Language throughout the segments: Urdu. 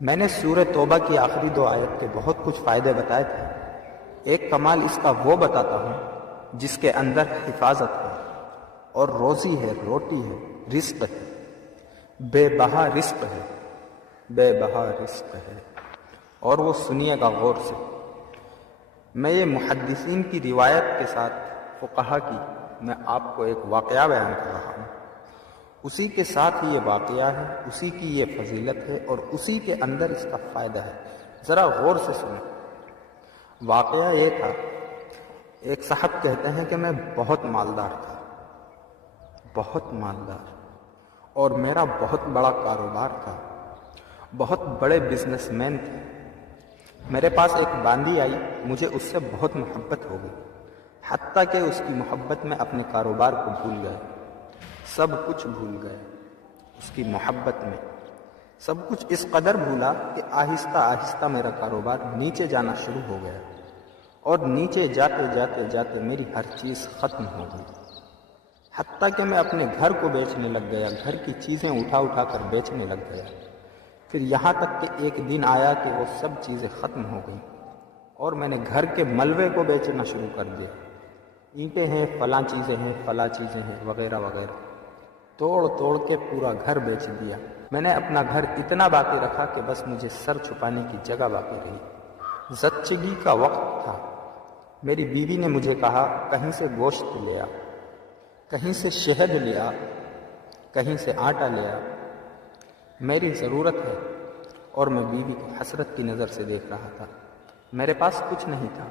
میں نے سورہ توبہ کی آخری 2 آیت کے بہت کچھ فائدے بتائے تھے۔ ایک کمال اس کا وہ بتاتا ہوں جس کے اندر حفاظت ہے اور روزی ہے، روٹی ہے، رزق ہے، بے بہا رزق ہے، بے بہا رزق ہے۔ اور وہ سنیے گا غور سے، میں یہ محدثین کی روایت کے ساتھ فقہا کی میں آپ کو ایک واقعہ بیان کر رہا ہوں۔ اسی کے ساتھ ہی یہ واقعہ ہے، اسی کی یہ فضیلت ہے اور اسی کے اندر اس کا فائدہ ہے۔ ذرا غور سے سنیں۔ واقعہ یہ تھا، ایک صاحب کہتے ہیں کہ میں بہت مالدار تھا، بہت مالدار، اور میرا بہت بڑا کاروبار تھا، بہت بڑے بزنس مین تھے۔ میرے پاس ایک باندی آئی، مجھے اس سے بہت محبت ہو گئی، حتیٰ کہ اس کی محبت میں اپنے کاروبار کو بھول گئے، سب کچھ بھول گئے۔ اس کی محبت میں سب کچھ اس قدر بھولا کہ آہستہ آہستہ میرا کاروبار نیچے جانا شروع ہو گیا، اور نیچے جاتے جاتے جاتے میری ہر چیز ختم ہو گئی، حتیٰ کہ میں اپنے گھر کو بیچنے لگ گیا، گھر کی چیزیں اٹھا اٹھا کر بیچنے لگ گیا۔ پھر یہاں تک کہ ایک دن آیا کہ وہ سب چیزیں ختم ہو گئیں اور میں نے گھر کے ملبے کو بیچنا شروع کر دیا۔ اینٹیں ہیں، فلاں چیزیں ہیں، فلاں چیزیں ہیں، وغیرہ وغیرہ، توڑ توڑ کے پورا گھر بیچ دیا۔ میں نے اپنا گھر اتنا باقی رکھا کہ بس مجھے سر چھپانے کی جگہ باقی رہی۔ زچگی کا وقت تھا۔ میری بیوی نے مجھے کہا، کہیں سے گوشت لے آ، کہیں سے شہد لے آ، کہیں سے آٹا لے آ، میری ضرورت ہے۔ اور میں بیوی کو حسرت کی نظر سے دیکھ رہا تھا۔ میرے پاس کچھ نہیں تھا،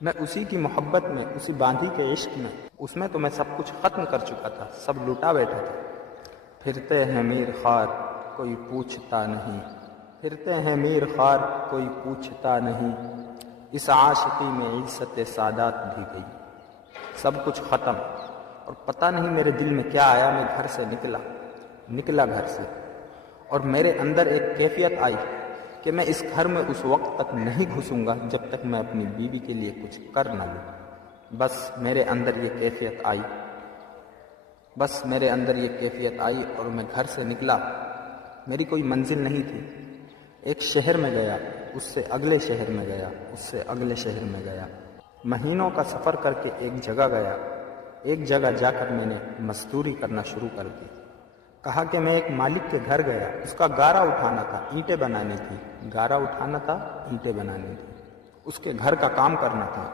میں اسی کی محبت میں، اسی باندھی کے عشق میں، اس میں تو میں سب کچھ ختم کر چکا تھا، سب لٹا بیٹھا تھا۔ پھرتے ہیں میر خوار کوئی پوچھتا نہیں، پھرتے ہیں میر خوار کوئی پوچھتا نہیں، اس عاشقی میں عزت سادات بھی گئی۔ سب کچھ ختم، اور پتہ نہیں میرے دل میں کیا آیا، میں گھر سے نکلا گھر سے، اور میرے اندر ایک کیفیت آئی کہ میں اس گھر میں اس وقت تک نہیں گھسوں گا جب تک میں اپنی بیوی کے لیے کچھ کر نہ لوں۔ بس میرے اندر یہ کیفیت آئی اور میں گھر سے نکلا۔ میری کوئی منزل نہیں تھی۔ ایک شہر میں گیا، اس سے اگلے شہر میں گیا، اس سے اگلے شہر میں گیا، مہینوں کا سفر کر کے ایک جگہ گیا۔ ایک جگہ جا کر میں نے مزدوری کرنا شروع کر دی۔ کہا کہ میں ایک مالک کے گھر گیا، اس کا گارا اٹھانا تھا، اینٹیں بنانی تھی، گارا اٹھانا تھا، اینٹیں بنانی تھی، اس کے گھر کا کام کرنا تھا۔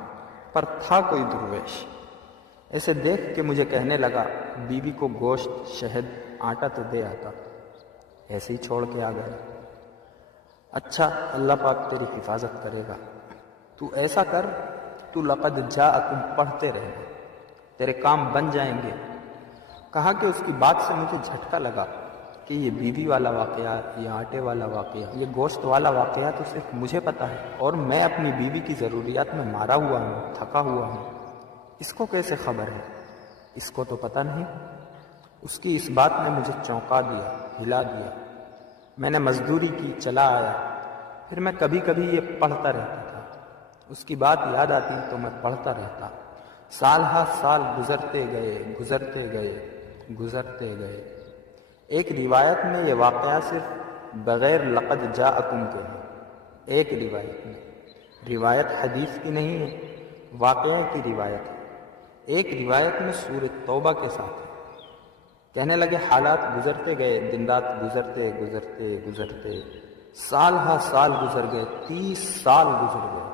پر تھا کوئی درویش، ایسے دیکھ کے مجھے کہنے لگا، بیوی کو گوشت، شہد، آٹا تو دے آتا، ایسے ہی چھوڑ کے آ گیا۔ اچھا، اللہ پاک تیری حفاظت کرے گا، تو ایسا کر، تو لقد جاءکم پڑھتے رہے، تیرے کام بن جائیں گے۔ کہا کہ اس کی بات سے مجھے جھٹکا لگا کہ یہ بیوی والا واقعہ، یہ آٹے والا واقعہ، یہ گوشت والا واقعہ تو صرف مجھے پتہ ہے، اور میں اپنی بیوی کی ضروریات میں مارا ہوا ہوں، تھکا ہوا ہوں، اس کو کیسے خبر ہے؟ اس کو تو پتہ نہیں۔ اس کی اس بات نے مجھے چونکا دیا، ہلا دیا۔ میں نے مزدوری کی، چلا آیا۔ پھر میں کبھی کبھی یہ پڑھتا رہتا تھا، اس کی بات یاد آتی تو میں پڑھتا رہتا۔ سال ہا سال گزرتے گئے۔ ایک روایت میں یہ واقعہ صرف بغیر لقد جاءکم کے ہے، ایک روایت میں، روایت حدیث کی نہیں ہے، واقعہ کی روایت ہے۔ ایک روایت میں سورہ توبہ کے ساتھ ہے۔ کہنے لگے، حالات گزرتے گئے، دن رات گزرتے سال ہا سال گزر گئے، 30 سال گزر گئے،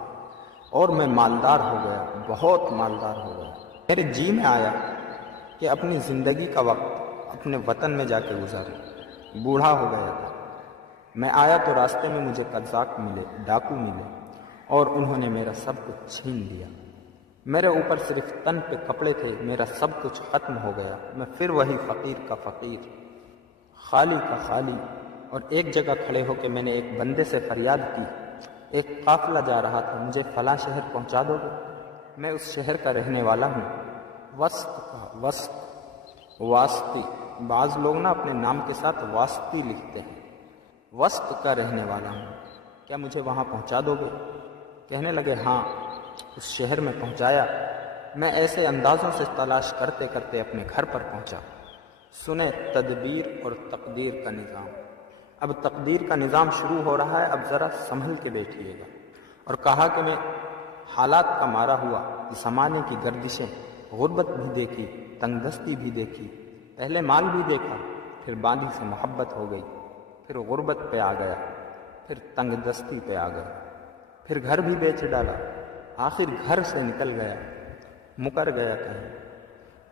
اور میں مالدار ہو گیا، بہت مالدار ہو گیا۔ میرے جی میں آیا کہ اپنی زندگی کا وقت اپنے وطن میں جا کے گزاروں۔ بوڑھا ہو گیا تھا۔ میں آیا تو راستے میں مجھے قزاق ملے، ڈاکو ملے، اور انہوں نے میرا سب کچھ چھین لیا۔ میرے اوپر صرف تن پہ کپڑے تھے، میرا سب کچھ ختم ہو گیا۔ میں پھر وہی فقیر کا فقیر، خالی کا خالی۔ اور ایک جگہ کھڑے ہو کے میں نے ایک بندے سے فریاد کی، ایک قافلہ جا رہا تھا، مجھے فلاں شہر پہنچا دو گے؟ میں اس شہر کا رہنے والا ہوں، واسطی، بعض لوگ اپنے نام کے ساتھ واسطی لکھتے ہیں، وسط کا رہنے والا ہوں، کیا مجھے وہاں پہنچا دو گے؟ کہنے لگے ہاں۔ اس شہر میں پہنچایا۔ میں ایسے اندازوں سے تلاش کرتے کرتے اپنے گھر پر پہنچا۔ سنیں تدبیر اور تقدیر کا نظام۔ اب تقدیر کا نظام شروع ہو رہا ہے، اب ذرا سنبھل کے بیٹھیے گا۔ اور کہا کہ میں حالات کا مارا ہوا، اس زمانے کی گردشیں، غربت بھی دیکھی، تنگ دستی بھی دیکھی، پہلے مال بھی دیکھا، پھر باندھی سے محبت ہو گئی، پھر غربت پہ آ گیا، پھر تنگ دستی پہ آ گیا، پھر گھر بھی بیچ ڈالا، آخر گھر سے نکل گیا، مکر گیا کہیں،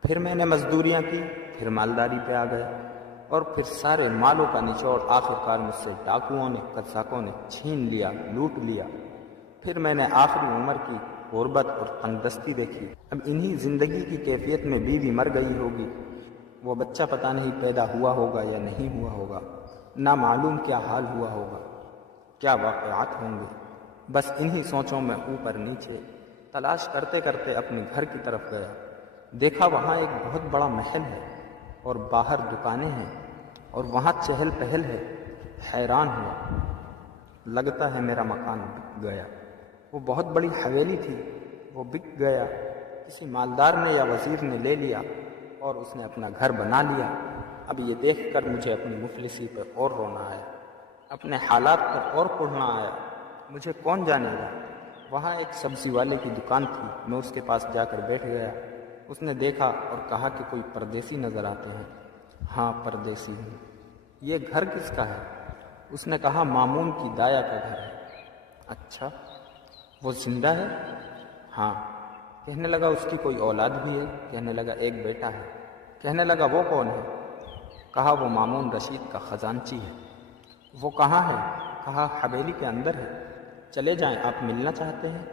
پھر میں نے مزدوریاں کی، پھر مالداری پہ آ گیا، اور پھر سارے مالوں کا نچوڑ آخرکار مجھ سے ڈاکوؤں نے، قزاقوں نے چھین لیا، لوٹ لیا۔ پھر میں نے آخری عمر کی غربت اور تنگ دستی دیکھی۔ اب انہی زندگی کی کیفیت میں بیوی مر گئی ہوگی، وہ بچہ پتہ نہیں پیدا ہوا ہوگا یا نہیں ہوا ہوگا، نہ معلوم کیا حال ہوا ہوگا، کیا واقعات ہوں گے۔ بس انہی سوچوں میں اوپر نیچے تلاش کرتے کرتے اپنے گھر کی طرف گیا۔ دیکھا وہاں ایک بہت بڑا محل ہے اور باہر دکانیں ہیں اور وہاں چہل پہل ہے۔ حیران ہوا، لگتا ہے میرا مکان بک گیا۔ وہ بہت بڑی حویلی تھی، وہ بک گیا، کسی مالدار نے یا وزیر نے لے لیا اور اس نے اپنا گھر بنا لیا۔ اب یہ دیکھ کر مجھے اپنی مفلسی پر اور رونا آیا، اپنے حالات پر اور پڑھنا آیا۔ مجھے کون جانے گا؟ وہاں ایک سبزی والے کی دکان تھی، میں اس کے پاس جا کر بیٹھ گیا۔ اس نے دیکھا اور کہا کہ کوئی پردیسی نظر آتے ہیں۔ ہاں پردیسی ہوں۔ یہ گھر کس کا ہے؟ اس نے کہا مامون کی دایا کا گھر ہے۔ اچھا، وہ زندہ ہے؟ ہاں۔ کہنے لگا اس کی کوئی اولاد بھی ہے؟ کہنے لگا ایک بیٹا ہے۔ کہنے لگا وہ کون ہے؟ کہا وہ مامون رشید کا خزانچی ہے۔ وہ کہاں ہے؟ کہا حویلی کے اندر ہے، چلے جائیں، آپ ملنا چاہتے ہیں؟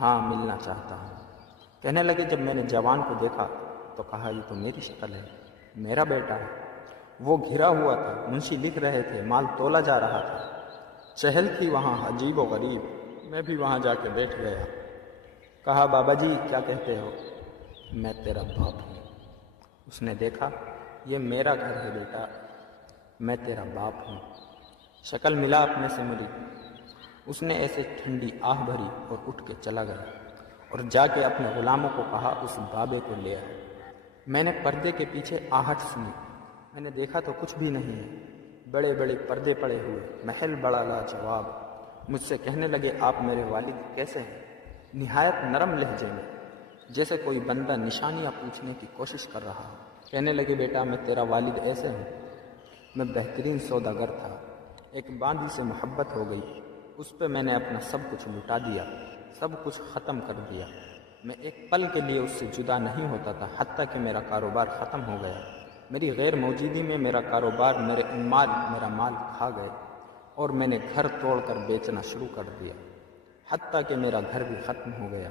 ہاں ملنا چاہتا ہوں۔ کہنے لگے جب میں نے جوان کو دیکھا تو کہا یہ تو میری شکل ہے، میرا بیٹا ہے۔ وہ گھرا ہوا تھا، منشی لکھ رہے تھے، مال تولا جا رہا تھا، چہل تھی وہاں عجیب و غریب۔ میں بھی وہاں جا کے بیٹھ گیا۔ کہا بابا جی کیا کہتے ہو؟ میں تیرا باپ ہوں۔ اس نے دیکھا یہ میرا گھر ہے بیٹا، میں تیرا باپ ہوں۔ شکل ملا اپنے سے ملی۔ اس نے ایسے ٹھنڈی آہ بھری اور اٹھ کے چلا گیا اور جا کے اپنے غلاموں کو کہا اس بابے کو لے آئے۔ میں نے پردے کے پیچھے آہٹ سنی، میں نے دیکھا تو کچھ بھی نہیں ہے، بڑے بڑے پردے پڑے ہوئے، محل بڑا لاجواب۔ مجھ سے کہنے لگے آپ میرے والد کیسے ہیں؟ نہایت نرم لہجے میں، جیسے کوئی بندہ نشانیاں پوچھنے کی کوشش کر رہا ہو۔ کہنے لگے بیٹا میں تیرا والد ایسے ہوں، میں بہترین سوداگر تھا، ایک باندھی سے محبت ہو گئی، اس پہ میں نے اپنا سب کچھ لٹا دیا، سب کچھ ختم کر دیا۔ میں ایک پل کے لیے اس سے جدا نہیں ہوتا تھا، حتیٰ کہ میرا کاروبار ختم ہو گیا۔ میری غیر موجودگی میں میرا کاروبار، میرے عمال میرا مال کھا گئے اور میں نے گھر توڑ کر بیچنا شروع کر دیا، حتیٰ کہ میرا گھر بھی ختم ہو گیا۔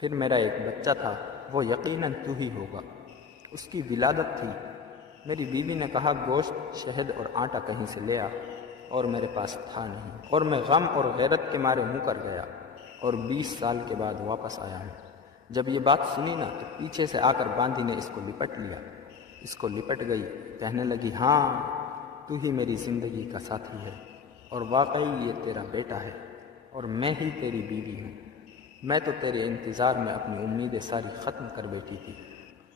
پھر میرا ایک بچہ تھا، وہ یقیناً تو ہی ہوگا، اس کی ولادت تھی۔ میری بیوی نے کہا گوشت، شہد اور آٹا کہیں سے لے آ، اور میرے پاس تھا نہیں، اور میں غم اور غیرت کے مارے منہ کر گیا اور 20 سال کے بعد واپس آیا ہوں۔ جب یہ بات سنی نا تو پیچھے سے آ کر باندھی نے اس کو لپٹ لیا، اس کو لپٹ گئی، کہنے لگی ہاں تو ہی میری زندگی کا ساتھی ہے، اور واقعی یہ تیرا بیٹا ہے اور میں ہی تیری بیوی ہوں۔ میں تو تیرے انتظار میں اپنی امیدیں ساری ختم کر بیٹھی تھی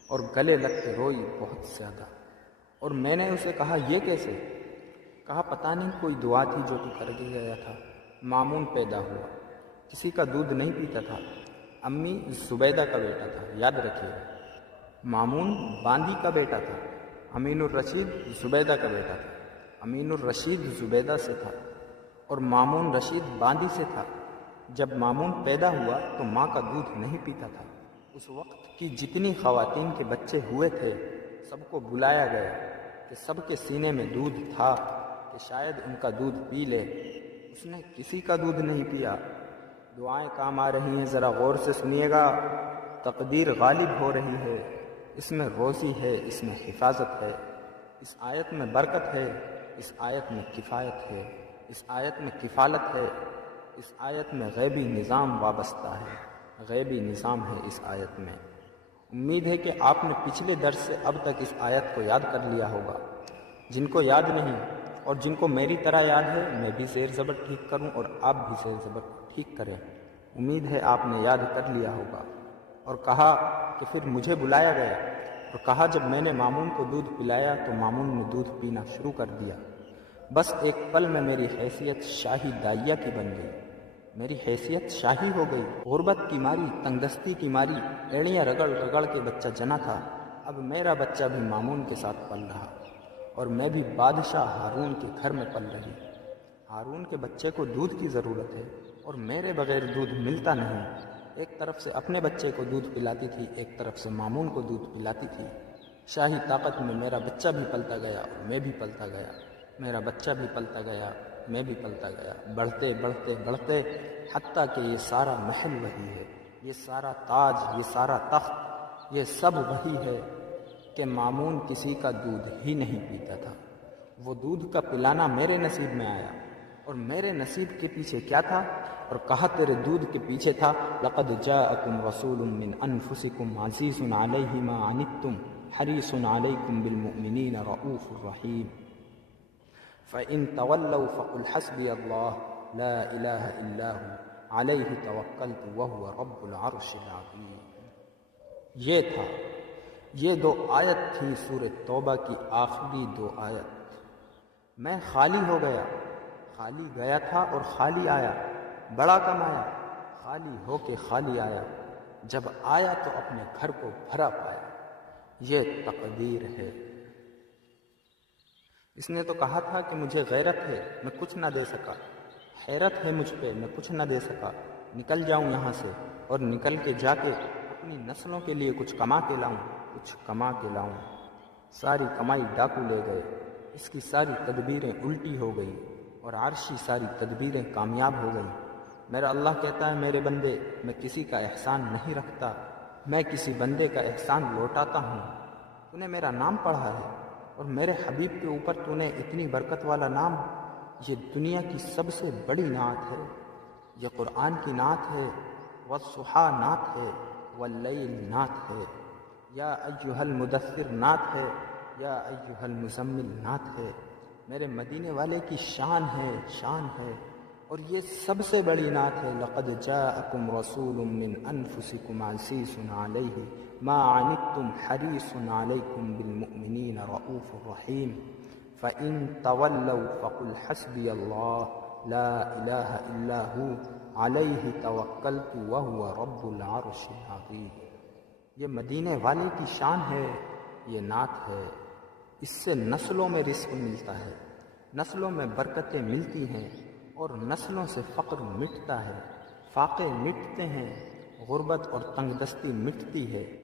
اور گلے لگ کے روئی بہت زیادہ۔ اور میں نے اسے کہا یہ کیسے؟ کہا پتہ نہیں کوئی دعا تھی جو تو کر کے گیا تھا۔ مامون پیدا ہوا، کسی کا دودھ نہیں پیتا تھا، امی زبیدہ کا بیٹا تھا، یاد رکھیے، مامون باندی کا بیٹا تھا، امین الرشید زبیدہ کا بیٹا تھا، امین الرشید زبیدہ سے تھا اور مامون رشید باندی سے تھا۔ جب مامون پیدا ہوا تو ماں کا دودھ نہیں پیتا تھا۔ اس وقت کی جتنی خواتین کے بچے ہوئے تھے سب کو بلایا گیا کہ سب کے سینے میں دودھ تھا کہ شاید ان کا دودھ پی لے۔ اس نے کسی کا دودھ نہیں پیا۔ دعائیں کام آ رہی ہیں، ذرا غور سے سنیے گا۔ تقدیر غالب ہو رہی ہے، اس میں روزی ہے، اس میں حفاظت ہے، اس آیت میں برکت ہے، اس آیت میں کفایت ہے، اس آیت میں کفالت ہے، اس آیت میں غیبی نظام وابستہ ہے، غیبی نظام ہے اس آیت میں۔ امید ہے کہ آپ نے پچھلے درس سے اب تک اس آیت کو یاد کر لیا ہوگا۔ جن کو یاد نہیں اور جن کو میری طرح یاد ہے، میں بھی زیر زبر ٹھیک کروں اور آپ بھی زیر زبر ٹھیک کریں۔ امید ہے آپ نے یاد کر لیا ہوگا۔ اور کہا کہ پھر مجھے بلایا گیا اور کہا جب میں نے مامون کو دودھ پلایا تو مامون نے دودھ پینا شروع کر دیا۔ بس ایک پل میں میری حیثیت شاہی دائیا کی بن گئی، میری حیثیت شاہی ہو گئی۔ غربت کی ماری، تنگدستی کی ماری، ایڑیاں رگڑ رگڑ کے بچہ جنا تھا، اب میرا بچہ بھی مامون کے ساتھ پل رہا، اور میں بھی بادشاہ ہارون کے گھر میں پل رہی۔ ہارون کے بچے کو دودھ کی ضرورت ہے اور میرے بغیر دودھ ملتا نہیں۔ ایک طرف سے اپنے بچے کو دودھ پلاتی تھی، ایک طرف سے مامون کو دودھ پلاتی تھی۔ شاہی طاقت میں میرا بچہ بھی پلتا گیا اور میں بھی پلتا گیا، میرا بچہ بھی پلتا گیا، میں بھی پلتا گیا، بڑھتے بڑھتے بڑھتے حتیٰ کہ یہ سارا محل وہی ہے، یہ سارا تاج، یہ سارا تخت، یہ سب وہی ہے کہ مامون کسی کا دودھ ہی نہیں پیتا تھا۔ وہ دودھ کا پلانا میرے نصیب میں آیا، اور میرے نصیب کے پیچھے کیا تھا؟ اور کہا تیرے دودھ کے پیچھے تھا لَقَدْ جَاءَكُمْ رَسُولٌ مِّنْ أَنفُسِكُمْ عَزِيزٌ عَلَيْهِ مَا عَنِتُّمْ حَرِيصٌ عَلَيْكُمْ بِالْمُؤْمِنِينَ رَءُوفٌ رَحِيمٌ فَإِن تَوَلَّوْا فَقُلْ حَسْبِيَ اللَّهُ لَا إِلَٰهَ إِلَّا هُوَ عَلَيْهِ تَوَكَّلْتُ وَهُوَ رَبُّ الْعَرْشِ الْعَظِيمِ۔ یہ تھا، یہ دو آیت تھی سورہ توبہ کی آخری دو آیت۔ میں خالی ہو گیا، خالی گیا تھا اور خالی آیا، بڑا کم آیا، خالی ہو کے خالی آیا، جب آیا تو اپنے گھر کو بھرا پایا۔ یہ تقدیر ہے۔ اس نے تو کہا تھا کہ مجھے غیرت ہے، میں کچھ نہ دے سکا، حیرت ہے مجھ پہ، میں کچھ نہ دے سکا، نکل جاؤں یہاں سے اور نکل کے جا کے اپنی نسلوں کے لیے کچھ کما کے لاؤں، کچھ کما کے لاؤں۔ ساری کمائی ڈاکو لے گئے، اس کی ساری تدبیریں الٹی ہو گئی اور عرشی ساری تدبیریں کامیاب ہو گئیں۔ میرا اللہ کہتا ہے میرے بندے، میں کسی کا احسان نہیں رکھتا، میں کسی بندے کا احسان لوٹاتا ہوں۔ تو نے میرا نام پڑھا ہے اور میرے حبیب کے اوپر تو نے اتنی برکت والا نام، یہ دنیا کی سب سے بڑی نعت ہے، یہ قرآن کی نعت ہے، والضحیٰ نعت ہے، واللیل نعت ہے، یا ایہا المدثر نعت ہے، یا ایہا المزمل نعت ہے۔ میرے مدینے والے کی شان ہے، شان ہے، اور یہ سب سے بڑی نعت ہے۔ لَقَدْ جَاءَكُمْ رَسُولٌ مِّنْ أَنفُسِكُمْ عَزِيزٌ عَلَيْهِ مَا عَنِتُّمْ حَرِيصٌ عَلَيْكُمْ بِالْمُؤْمِنِينَ رَءُوفٌ رَحِيمٌ فَإِن تَوَلَّوْا فَقُلْ حَسْبِيَ اللَّهُ لَا إِلَٰهَ إِلَّا هُوَ عَلَيْهِ تَوَكَّلْتُ وَهُوَ رَبُّ الْعَرْشِ الْعَظِيمِ۔ یہ مدینے والے کی شان ہے، یہ نعت ہے، اس سے نسلوں میں رزق ملتا ہے، نسلوں میں برکتیں ملتی ہیں، اور نسلوں سے فقر مٹتا ہے، فاقے مٹتے ہیں، غربت اور تنگ دستی مٹتی ہے۔